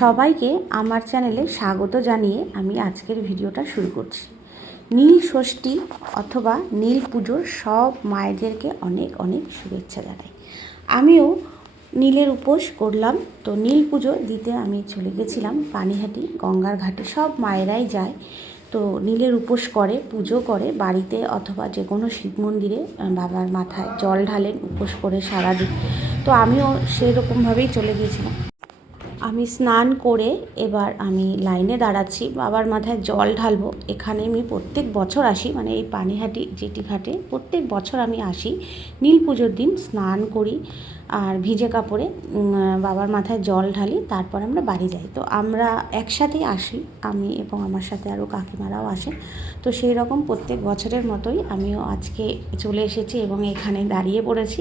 সবাইকে আমার চ্যানেলে স্বাগত জানিয়ে আমি আজকের ভিডিওটা শুরু করছি। নীল ষষ্ঠী অথবা নীল পুজোর সব মায়েদেরকে অনেক অনেক শুভেচ্ছা জানাই। আমিও নীলের উপোস করলাম, তো নীল পুজো দিতে আমি চলে গেছিলাম পানিহাটি গঙ্গার ঘাটে। সব মায়েরাই যায়, তো নীলের উপোস করে, পুজো করে বাড়িতে অথবা যে কোনো শিব মন্দিরে বাবার মাথায় জল ঢালেন উপোস করে সারাদিন। তো আমিও সেরকমভাবেই চলে গিয়েছিলাম। আমি স্নান করে এবার আমি লাইনে দাঁড়াচ্ছি, বাবার মাথায় জল ঢালবো। এখানে আমি প্রত্যেক বছর আসি, মানে এই পানিহাটি জেটি ঘাটে প্রত্যেক বছর আমি আসি। নীল পুজোর দিন স্নান করি আর ভিজে কাপড়ে বাবার মাথায় জল ঢালি, তারপর আমরা বাড়ি যাই। তো আমরা একসাথেই আসি, আমি এবং আমার সাথে আরও কাকিমারাও আসে। তো সেই রকম প্রত্যেক বছরের মতোই আমিও আজকে চলে এসেছি এবং এখানে দাঁড়িয়ে পড়েছি।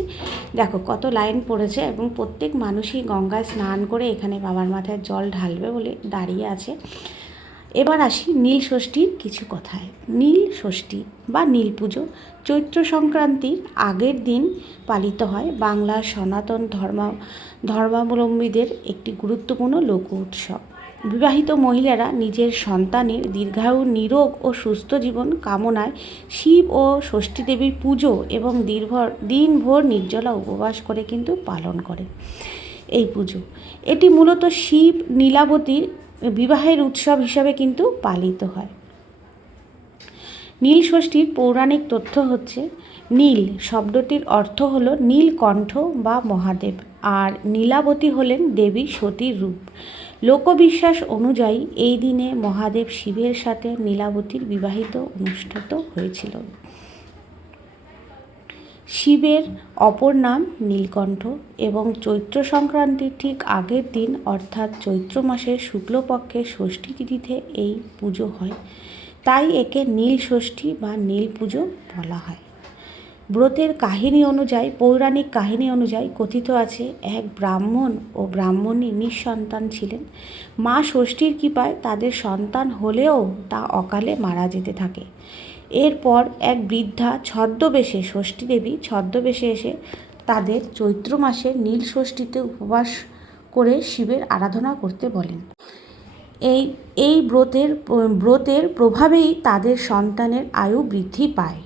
দেখো কত লাইন পড়েছে এবং প্রত্যেক মানুষই গঙ্গায় স্নান করে এখানে বাবার মাথায় জল ঢালবে বলে দাঁড়িয়ে আছে। এবার আসি নীল ষষ্ঠীর কিছু কথায়। নীল ষষ্ঠী বা নীল পুজো চৈত্র সংক্রান্তির আগের দিন পালিত হয়। বাংলার সনাতন ধর্মাবলম্বীদের একটি গুরুত্বপূর্ণ লোক উৎসব। বিবাহিত মহিলারা নিজের সন্তানের দীর্ঘায়ু, নিরোগ ও সুস্থ জীবন কামনায় শিব ও ষষ্ঠী দেবীর পুজো এবং দিনভর নির্জলা উপবাস করে কিন্তু পালন করে এই পুজো। এটি মূলত শিব নীলাবতীর বিবাহের উৎসব হিসাবে কিন্তু পালিত হয়। নীল ষষ্ঠীর পৌরাণিক তথ্য হচ্ছে, নীল শব্দটির অর্থ হলো নীলকণ্ঠ বা মহাদেব, আর নীলাবতী হলেন দেবী সতীর রূপ। লোকবিশ্বাস অনুযায়ী এই দিনে মহাদেব শিবের সাথে নীলাবতীর বিবাহিত অনুষ্ঠিত হয়েছিল। শিবের অপর নাম নীলকণ্ঠ এবং চৈত্র সংক্রান্তির ঠিক আগের দিন অর্থাৎ চৈত্র মাসের শুক্লপক্ষের ষষ্ঠী তিথিতে এই পুজো হয়, তাই একে নীল ষষ্ঠী বা নীল পুজো বলা হয়। ব্রতের কাহিনী অনুযায়ী, পৌরাণিক কাহিনী অনুযায়ী কথিত আছে, এক ব্রাহ্মণ ও ব্রাহ্মণী নিঃসন্তান ছিলেন। মা ষষ্ঠীর কৃপায় তাদের সন্তান হলেও তা অকালে মারা যেতে থাকে। এরপর এক বৃদ্ধা ছদ্মবেশে, ষষ্ঠী দেবী ছদ্মবেশে এসে তাদের চৈত্র মাসের নীল ষষ্ঠীতে উপবাস করে শিবের আরাধনা করতে বলেন। এই ব্রতের প্রভাবেই তাদের সন্তানের আয়ু বৃদ্ধি পায়।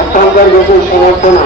এখানকার যত সমর্থনা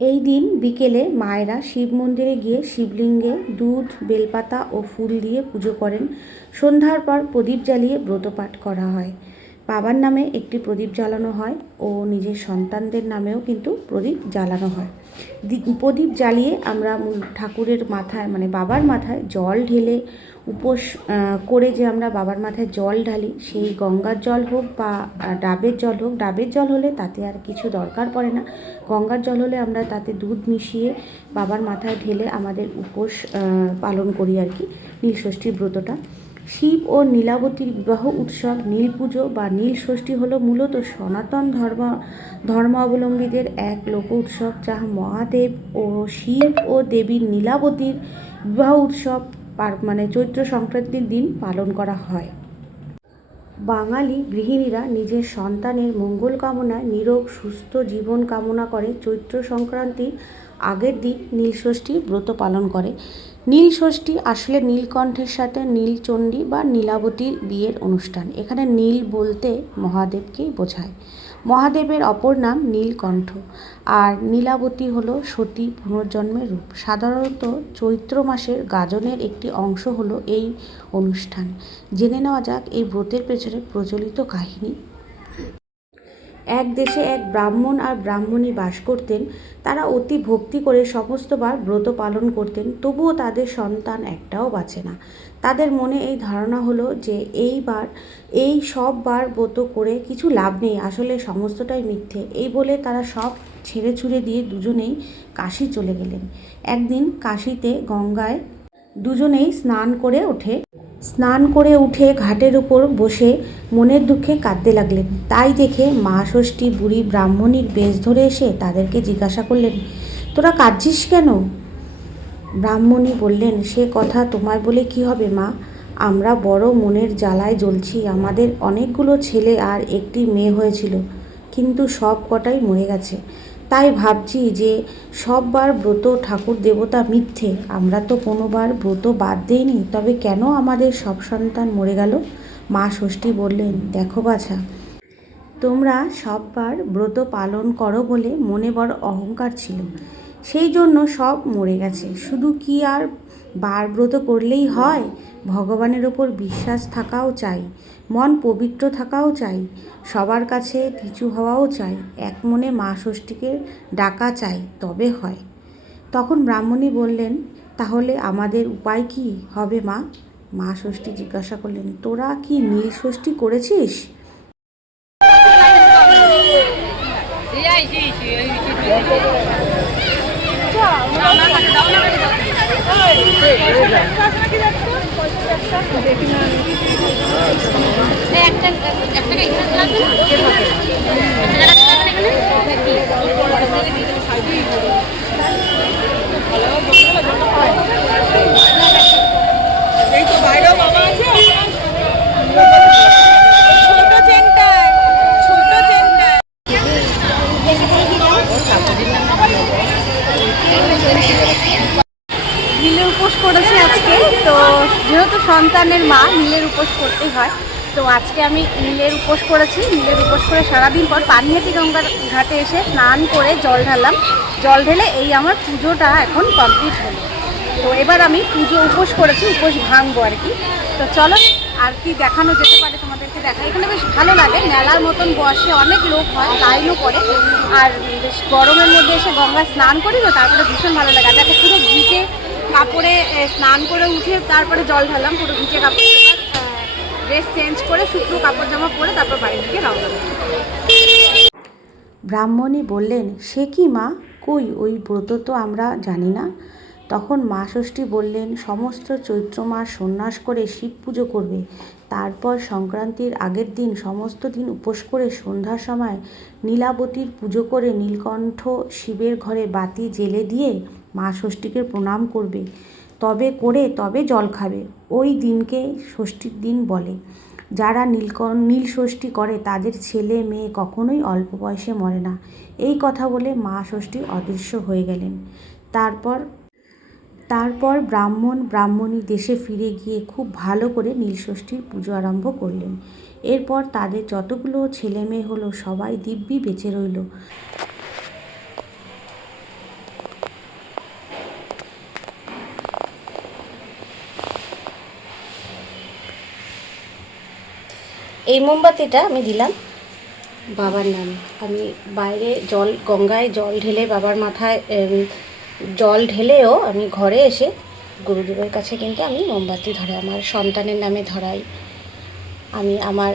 এই দিন বিকেলে মায়েরা শিব মন্দিরে গিয়ে শিবলিঙ্গে দুধ বেলপাতা ও ফুল দিয়ে পুজো করেন। সন্ধ্যার পর প্রদীপ জ্বালিয়ে ব্রতপাঠ করা হয়। বাবার নামে একটি প্রদীপ জ্বালানো হয় ও নিজের সন্তানদের নামেও কিন্তু প্রদীপ জ্বালানো হয়। প্রদীপ জ্বালিয়ে আমরা ঠাকুরের মাথায় মানে বাবার মাথায় জল ঢেলে উপোস করে যে আমরা বাবার মাথায় জল ঢালি, সেই গঙ্গার জল হোক বা ডাবের জল হোক, ডাবের জল হলে তাতে আর কিছু দরকার পড়ে না, গঙ্গার জল হলে আমরা তাতে দুধ মিশিয়ে বাবার মাথায় ঢেলে আমাদের উপোস পালন করি আর কি, নীলষষ্ঠীর ব্রতটা। শিব ও নীলাবতীর বিবাহ উৎসব নীল পুজো বা নীল ষষ্ঠী হলো মূলত সনাতন ধর্মাবলম্বীদের এক লোক উৎসব, যা মহাদেব ও শিব ও দেবী নীলাবতীর বিবাহ উৎসব মানে চৈত্র সংক্রান্তির দিন পালন করা হয়। বাঙালি গৃহিণীরা নিজের সন্তানের মঙ্গল কামনায় নিরোগ সুস্থ জীবন কামনা করে চৈত্র সংক্রান্তির আগের দিন নীলষষ্ঠী ব্রত পালন করে। নীলষষ্ঠী আসলে নীলকণ্ঠের সাথে নীলচণ্ডী বা নীলাবতীর বিয়ের অনুষ্ঠান। এখানে নীল বলতে মহাদেবকেই বোঝায়। মহাদেবের অপর নাম নীলকণ্ঠ আর নীলাবতী হলো সতী পুনর্জন্মের রূপ। সাধারণত চৈত্র মাসের গাজনের একটি অংশ হলো এই অনুষ্ঠান। জেনে নেওয়া যাক এই ব্রতের পেছনে প্রচলিত কাহিনী। এক দেশে এক ব্রাহ্মণ আর ব্রাহ্মণী বাস করতেন। তারা অতি ভক্তি করে সমস্তবার ব্রত পালন করতেন, তবুও তাদের সন্তান একটাও বাঁচে না। তাদের মনে এই ধারণা হলো যে এই সববার ব্রত করে কিছু লাভ নেই, আসলে সমস্তটাই মিথ্যে। এই বলে তারা সব ছেড়ে ছুড়ে দিয়ে দুজনেই কাশী চলে গেলেন। একদিন কাশীতে গঙ্গায় দুজনেই স্নান করে উঠে ঘাটের উপর বসে মনের দুঃখে কাঁদতে লাগলেন। তাই দেখে মা ষষ্ঠী বুড়ি ব্রাহ্মণীর বেশ ধরে এসে তাদেরকে জিজ্ঞাসা করলেন, তোরা কাঁদছিস কেন? ব্রাহ্মণী বললেন, সে কথা তোমায় বলে কি হবে মা, আমরা বড় মনের জ্বালায় জ্বলছি। আমাদের অনেকগুলো ছেলে আর একটি মেয়ে হয়েছিল, কিন্তু সব কটাই মরে গেছে। তাই ভাবছি যে সববার ব্রত ঠাকুর দেবতা মিথ্যে, আমরা তো কোনোবার ব্রত বাদ দেইনি, তবে কেন আমাদের সব সন্তান মরে গেল? মা ষষ্ঠী বললেন, দেখো বাছা, তোমরা সববার ব্রত পালন করো বলে মনে বড় অহংকার ছিল, সেই জন্য সব মরে গেছে। শুধু কি আর বার ব্রত করলেই হয়? ভগবানের ওপর বিশ্বাস থাকাও চাই, মন পবিত্র থাকাও চাই, সবার কাছে নিচু হওয়াও চাই, এক মনে মা ষষ্ঠীকে ডাকা চাই, তবে হয়। তখন ব্রাহ্মণী বললেন, তাহলে আমাদের উপায় কি হবে মা? মা ষষ্ঠী জিজ্ঞাসা করলেন, তোরা কি নীল ষষ্ঠী করেছিস? নীলের উপোস করেছি আজকে, তো যেহেতু সন্তানের মা নীলের উপোস করতেই হয়, তো আজকে আমি নীলের উপোস করেছি। নীলের উপোস করে সারাদিন পর পানিহাটি গঙ্গার ঘাটে এসে স্নান করে জল ঢাললাম। জল ঢেলে এই আমার পুজোটা এখন কমপ্লিট হলো। তো এবার আমি উপোস করেছি, উপোস ভাঙবো আর কি। তো চলো আর কি দেখানো যেতে পারে তোমাদেরকে দেখা। এখানে বেশ ভালো লাগে, মেলার মতন বসে, অনেক লোক হয়, লাইনও পড়ে, আর বেশ গরমের মধ্যে এসে গঙ্গায় স্নান করি তো, তারপরে ভীষণ ভালো লাগে। আর দেখো পুরো ভিজে কাপড়ে স্নান করে উঠে তারপরে জল ঢাললাম, পুরো ভিজে কাপড়ে। এবার ড্রেস চেঞ্জ করে শুকনো কাপড় জামা পরে তারপর বাড়ির দিকে রওনা দেবো। ব্রাহ্মণী বললেন, সে কি মা, কই ওই ব্রত তো আমরা জানি না। তখন মা ষষ্ঠী বললেন, সমস্ত চৈত্র মাস সন্ন্যাস করে শিব পুজো করবে, তারপর সংক্রান্তির আগের দিন সমস্ত দিন উপোস করে সন্ধ্যার সময় নীলাবতীর পুজো করে নীলকণ্ঠ শিবের ঘরে বাতি জেলে দিয়ে মা ষষ্ঠীকে প্রণাম করবে, তবে জল খাবে। ওই দিনকে ষষ্ঠীর দিন বলে। যারা নীল ষষ্ঠী করে তাদের ছেলে মেয়ে কখনোই অল্প বয়সে মরে না। এই কথা বলে মা ষষ্ঠী অদৃশ্য হয়ে গেলেন। তারপর ব্রাহ্মণী দেশে ফিরে গিয়ে খুব ভালো করে নীলষষ্ঠীর পুজো আরম্ভ করলেন। এরপর তাদের যতগুলো ছেলে মেয়ে হলো সবাই দিব্যি বেঁচে রইল। এই মোমবাতিটা আমি দিলাম বাবার নামে। আমি বাইরে গঙ্গায় জল ঢেলে বাবার মাথায় জল ঢেলেও আমি ঘরে এসে গুরুদেবের কাছে কিন্তু আমি মোমবাতি ধরাই, আমার সন্তানের নামে ধরাই, আমি আমার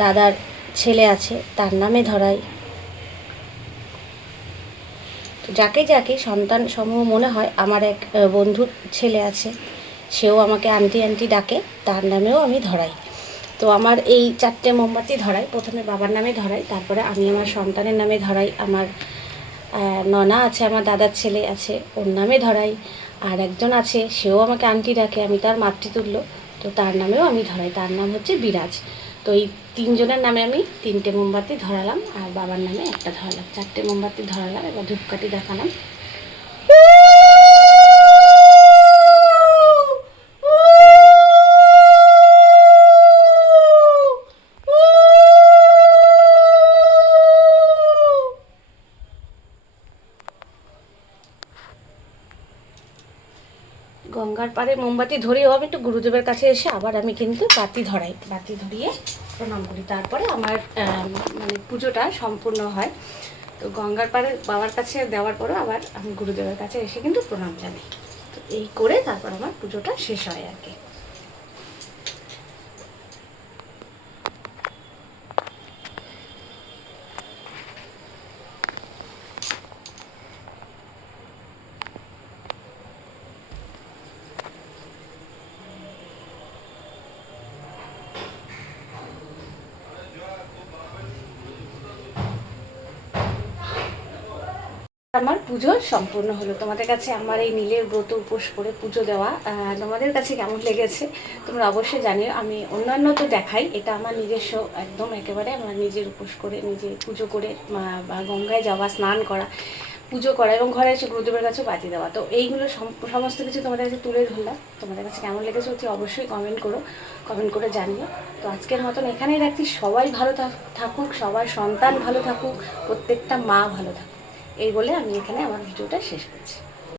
দাদার ছেলে আছে তার নামে ধরাই। যাকে যাকে সন্তান সমূহ মনে হয়, আমার এক বন্ধুর ছেলে আছে, সেও আমাকে আন্টি আন্টি ডাকে, তার নামেও আমি ধরাই। তো আমার এই 4টে মোমবাতি ধরাই, প্রথমে বাবার নামে ধরাই, তারপরে আমি আমার সন্তানের নামে ধরাই, আমার ননা আছে, আমার দাদার ছেলে আছে, ওর নামে ধরাই, আর একজন আছে সেও আমাকে আন্টি ডাকে, আমি তার মাতৃতুল্য, তো তার নামেও আমি ধরাই, তার নাম হচ্ছে বিরাজ। তো এই 3 জনের নামে আমি 3টে মোমবাতি ধরালাম, আর বাবার নামে একটা ধরালাম, 4টে মোমবাতি ধরালাম। এবার ধূপকাঠি দেখালাম। গঙ্গার পাড়ে মোমবাতি ধরিয়েও আমি একটু গুরুদেবের কাছে এসে আবার আমি কিন্তু বাতি ধরাই, বাতি ধরিয়ে প্রণাম করি, তারপরে আমার মানে পুজোটা সম্পূর্ণ হয়। তো গঙ্গার পাড়ে বাবার কাছে দেওয়ার পরেও আবার আমি গুরুদেবের কাছে এসে কিন্তু প্রণাম জানাই। তো এই করে তারপর আমার পুজোটা শেষ হয় আর কি। আমার পুজো সম্পূর্ণ হলো। তোমাদের কাছে আমার এই নীলের ব্রত উপোস করে পুজো দেওয়া তোমাদের কাছে কেমন লেগেছে তোমরা অবশ্যই জানিও। আমি অন্যান্য তো দেখাই, এটা আমার নিজস্ব একদম একেবারে আমার নিজের উপোস করে নিজে পুজো করে বা গঙ্গায় যাওয়া, স্নান করা, পুজো করা এবং ঘরে এসে গুরুদেবের কাছে বাতি দেওয়া। তো এইগুলো সমস্ত কিছু তোমাদের কাছে তুলে ধরলাম। তোমাদের কাছে কেমন লেগেছে অতি অবশ্যই কমেন্ট করে জানিও। তো আজকের মতন এখানেই রাখছি। সবাই ভালো থাকুক, সবার সন্তান ভালো থাকুক, প্রত্যেকটা মা ভালো থাকুক, এই বলে আমি এখানে আমার ভিডিওটা শেষ করছি।